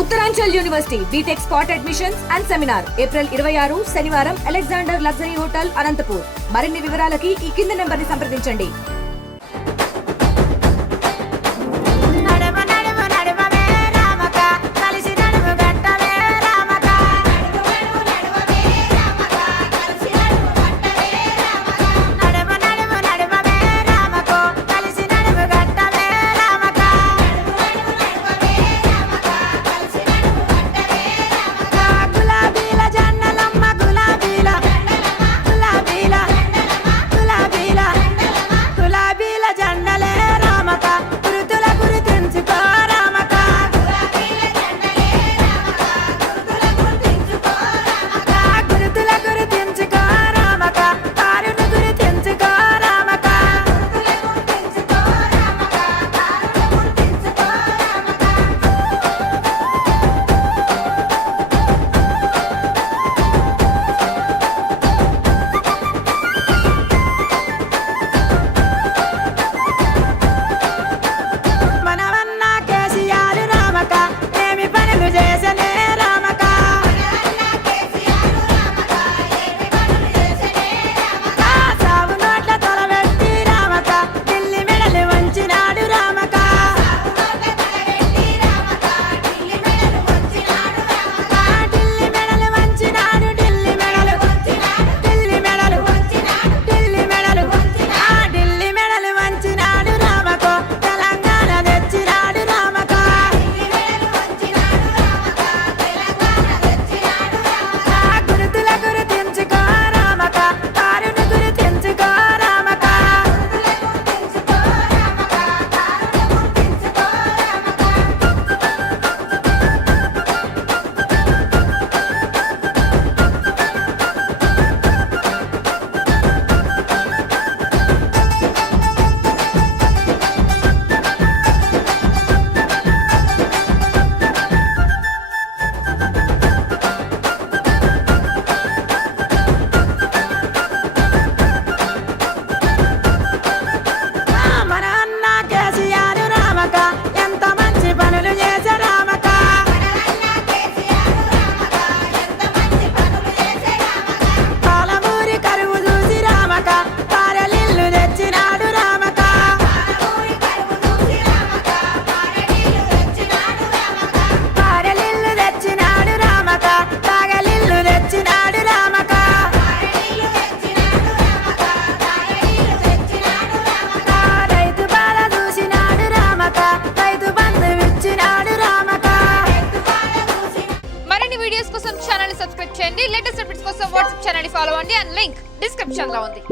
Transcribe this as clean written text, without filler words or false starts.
Uttaranchal university BTech spot admissions and seminar April 26 శనివారం Alexander luxury hotel Anantapur. మరిన్ని వివరాలకి ఈ కింది నెంబర్ని సంప్రదించండి. వీడియోస్ కోసం ఛానల్ ని సబ్స్క్రైబ్ చేయండి. లేటెస్ట్ అప్డేట్స్ కోసం వాట్సాప్ ఛానల్ ని ఫాలో అవ్వండి. అండ్ లింక్ డిస్క్రిప్షన్ లో ఉంది.